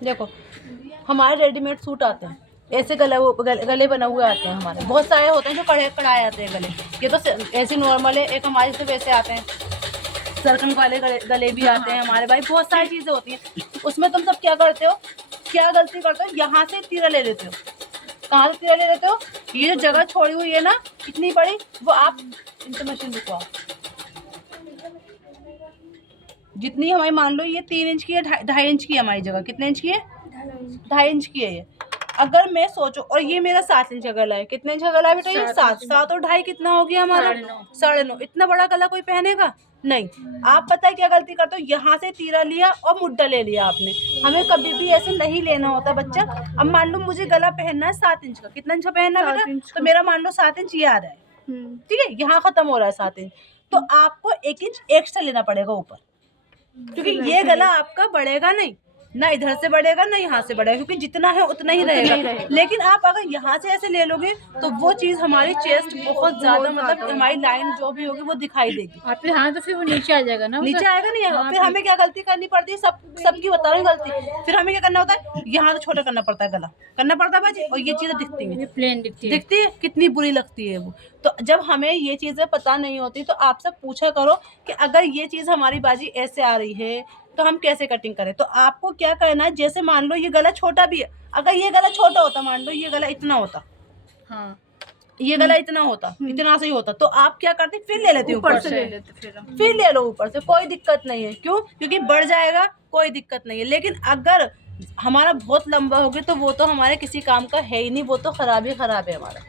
देखो हमारे readymade suit आते हैं, ऐसे गले बने हुए आते हैं। हमारे बहुत सारे होते हैं जो कढ़ाए आते हैं गले। ये तो ऐसे नॉर्मल है। एक हमारे से वैसे आते हैं, सरकन वाले गले भी आते हैं हमारे भाई। बहुत सारी चीज़ें होती हैं। उसमें तुम सब क्या करते हो, क्या गलती करते हो, यहाँ से तीरा ले लेते हो। कहाँ से तीरा ले लेते हो? ये जो जगह छोड़ी हुई है ना इतनी बड़ी, वो आप मशीन रुको, जितनी हमारी मान लो ये 3 इंच की है, 2.5 इंच की है हमारी जगह। कितने इंच की है? 2.5 इंच की है ये। अगर मैं सोचो, और ये मेरा 7 इंच का गला है। कितने इंच का गला है बेटा? ये 7 और 2.5 कितना हो गया हमारा? 9.5। इतना बड़ा गला कोई पहनेगा नहीं। आप पता है क्या गलती करते हो? यहाँ से तीरा लिया और मुड्ढा ले लिया आपने। हमें कभी भी ऐसे नहीं लेना होता बच्चा। अब मान लो मुझे गला पहनना है 7 इंच का। कितना इंच का पहनना है बेटा? तो मेरा मान लो 7 इंच ये आ रहा है, ठीक है, यहाँ खत्म हो रहा है 7 इंच। तो आपको 1 इंच एक्स्ट्रा लेना पड़ेगा ऊपर, क्योंकि ये गला आपका बढ़ेगा नहीं, ना इधर से बढ़ेगा ना यहाँ से बढ़ेगा, क्योंकि जितना है उतना ही रहेगा। लेकिन आप अगर यहाँ से ऐसे ले लोगे तो वो चीज हमारी चेस्ट बहुत ज्यादा, मतलब हमारी लाइन जो भी होगी वो दिखाई देगी। आपके हाँ तो फिर वो नीचे आ जाएगा ना, नीचे आएगा नहीं आएगा। फिर हमें क्या गलती करनी पड़ती है? सबकी बता रही गलती। फिर हमें क्या करना होता है? यहाँ से छोटा करना पड़ता है, गला करना पड़ता है बाजी। और ये चीजें दिखती है, प्लेन दिखती है, कितनी बुरी लगती है वो। तो जब हमें ये चीजें पता नहीं होती तो आप सब पूछा करो कि अगर ये चीज हमारी बाजी ऐसे आ रही है तो हम कैसे कटिंग करें। तो आपको क्या करना है, जैसे मान लो ये गला छोटा भी है, अगर ये गला छोटा होता, मान लो ये गला इतना होता, हाँ ये गला इतना होता, इतना से ही होता, तो आप क्या करते? फिर ले लेते ऊपर से, फिर ले लो ऊपर से, कोई दिक्कत नहीं है। क्यों? क्योंकि बढ़ जाएगा, कोई दिक्कत नहीं है। लेकिन अगर हमारा बहुत लंबा हो गया तो वो तो हमारे किसी काम का है ही नहीं, वो तो खराब ही खराब है हमारा,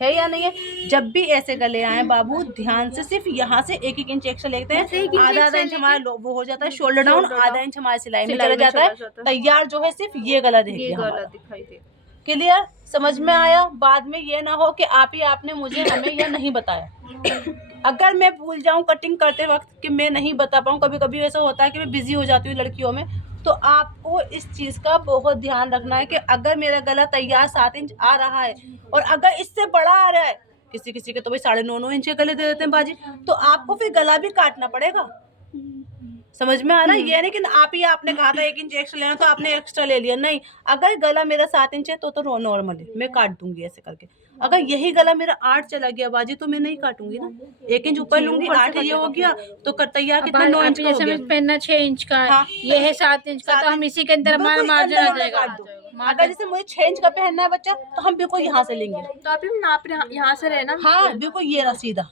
है या नहीं है? जब भी ऐसे गले आए बाबू, ध्यान से सिर्फ यहाँ से 1-1 इंच एक्स्ट्रा लेते हैं। आधा इंच हमारा वो हो जाता है शोल्डर डाउन, आधा इंच हमारे सिलाई में चला जाता है। तैयार जो है सिर्फ ये गला दिखाई दे। क्लियर? समझ में आया? बाद में ये ना हो कि आपने मुझे हमें यह नहीं बताया। अगर मैं भूल जाऊं कटिंग करते वक्त कि मैं नहीं बता पाऊं, कभी कभी ऐसा होता है कि मैं बिजी हो जाती हूँ लड़कियों में, तो आपको इस चीज़ का बहुत ध्यान रखना है कि अगर मेरा गला तैयार 7 इंच आ रहा है और अगर इससे बड़ा आ रहा है, किसी के तो भाई 9.5 इंच के गले दे देते हैं बाजी, तो आपको फिर गला भी काटना पड़ेगा। समझ में आ रहा है? ये नहीं कि आपने कहा था 1 इंच एक्स्ट्रा लेना तो आपने एक्स्ट्रा ले लिया, नहीं। अगर गला मेरा 7 इंच है तो नॉर्मल है, मैं काट दूंगी ऐसे करके। अगर यही गला मेरा 8 चला गया बाजी तो मैं नहीं काटूंगी ना, 1 इंच ऊपर लूंगी, 8 ये हो गया तो तैयार कितना 9 इंच का हो गया। पहनना 6 इंच का, हाँ, ये है 7 इंच का, तो हम इसी के अंदर हमारा मार्जिन आ जाएगा। अगर जैसे मुझे 6 इंच का पहनना है बच्चा तो हम बिल्कुल यहाँ से लेंगे, तो आप नाप यहाँ से रहना। हाँ बिल्कुल, ये रहा सीधा।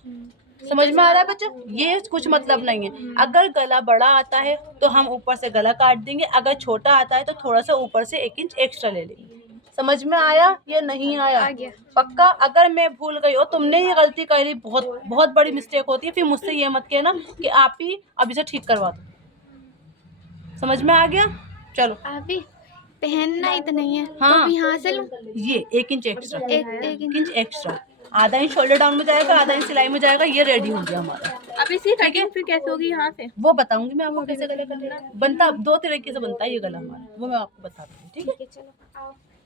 समझ में आ रहा है बच्चा? ये कुछ मतलब नहीं है। अगर गला बड़ा आता है तो हम ऊपर से गला काट देंगे, अगर छोटा आता है तो थोड़ा सा ऊपर से 1 इंच एक्स्ट्रा ले लेंगे। समझ में आया या नहीं आया? पक्का? अगर मैं भूल गई और तुमने ये गलती करी, बहुत बहुत बड़ी मिस्टेक होती है, फिर मुझसे ये मत कहना कि आप ही अभी से ठीक करवा दो। समझ में आ गया? चलो अभी पहनना ही तो नहीं है, हाँ, तो यहाँ से लूं ये 1 इंच एक्स्ट्रा, एक 1 इंच एक्स्ट्रा, आधा इंच शोल्डर डाउन में जाएगा, आधा इंच सिलाई में जाएगा। ये रेडी हो गया हमारा। अब इसी कटिंग फिर कैसे होगी यहाँ से? वो बताऊंगी मैं आपको कैसे गले बनता। 2 तरीके से बनता है ये गला हमारा, वो मैं आपको बताती हूँ, ठीक है? चलो आओ।